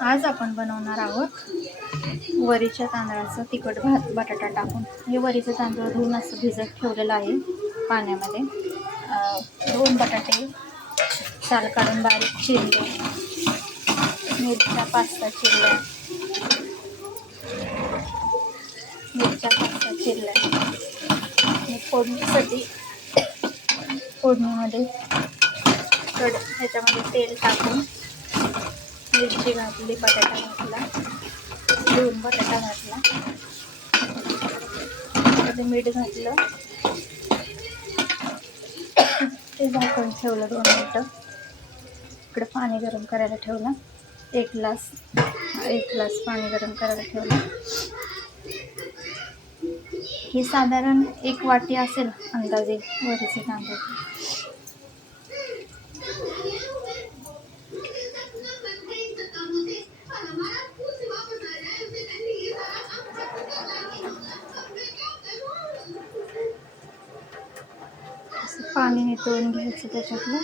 आज आपण बनवणार आहोत वरीच्या तांदळाचं तिखट भात बटाटा टाकून. हे वरीचं तांदूळ धुवून असं भिजत ठेवलेलं आहे पाण्यामध्ये. 2 बटाटे साल काढून बारीक चिरले, मिरच्या 5-6 चिरल्या, आणि फोडणीसाठी फोडणीमध्ये ह्याच्यामध्ये तेल टाकून मिरची घातली, बटाटा घातला, धुवून बटाटा घातला, त्यामध्ये मीठ घातलं, ते झाकून ठेवलं 2 मिनटं. इकडे पाणी गरम करायला ठेवलं, 1 ग्लास पाणी गरम करायला ठेवलं. हे साधारण 1 वाटी असेल अंदाजे वरीचे तांदूळ. पाणी नितळून घ्यायचं त्याच्यातलं.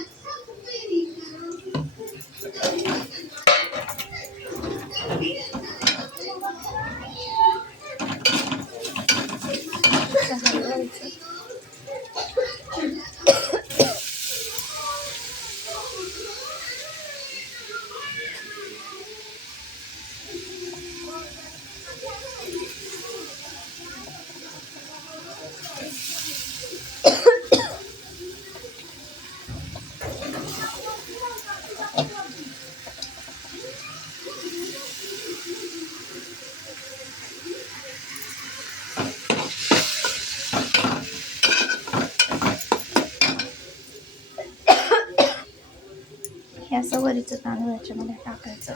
हलवायचं. हे असं वरीचं तांदूळ याच्यामध्ये टाकायचं.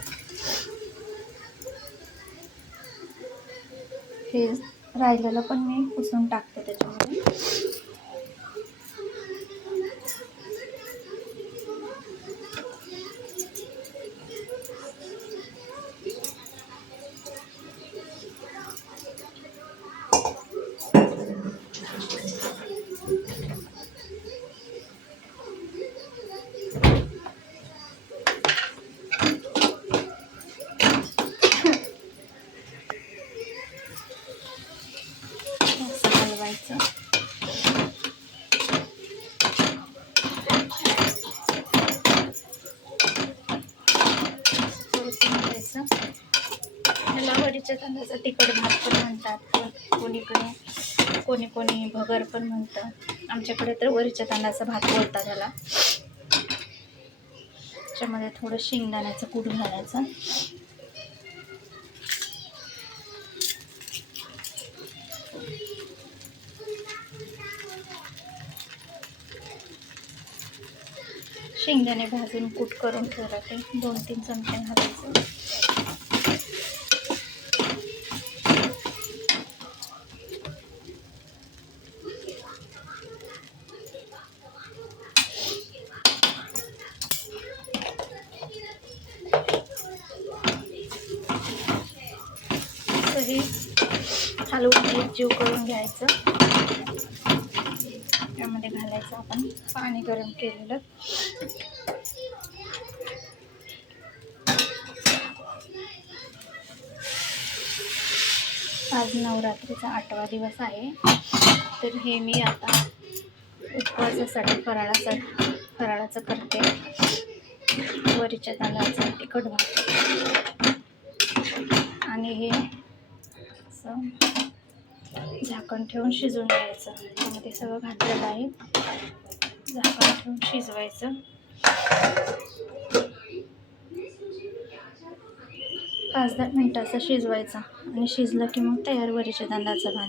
हे राहिलेलं पण मी पुसून टाकते त्याच्यामध्ये. हलवायचं. ह्याला वरीच्या तांदळाचा तिखट भात पण म्हणतात, कोणी भगर पण म्हणतात. आमच्याकडे तर वरीच्या तांदळाचा भात बोलतात ह्याला. त्याच्यामध्ये थोडं शेंगदाण्याचं कूट घालायचं. शेंगदाणे भाजून कूट करून ठेवलं ते 2-3 चमचे घालायचं. तरी हलवून जीव करून घ्यायचं. त्यामध्ये घालायचं आपण पाणी गरम केलेलं. आज नवरात्रीचा 8वा दिवस आहे, तर हे मी आता उपवासासाठी फराळाचं करते. वरीच्या तांदळाचं तिखट भात. आणि हे असं झाकण ठेवून शिजवून घ्यायचं. त्यामध्ये सगळं घातलेलं आहे. झाकण ठेवून शिजवायचं. 5-10 मिनिटं असं शिजवायचं आणि शिजलं की मग तयार वरीच्या तांदळाचा भात.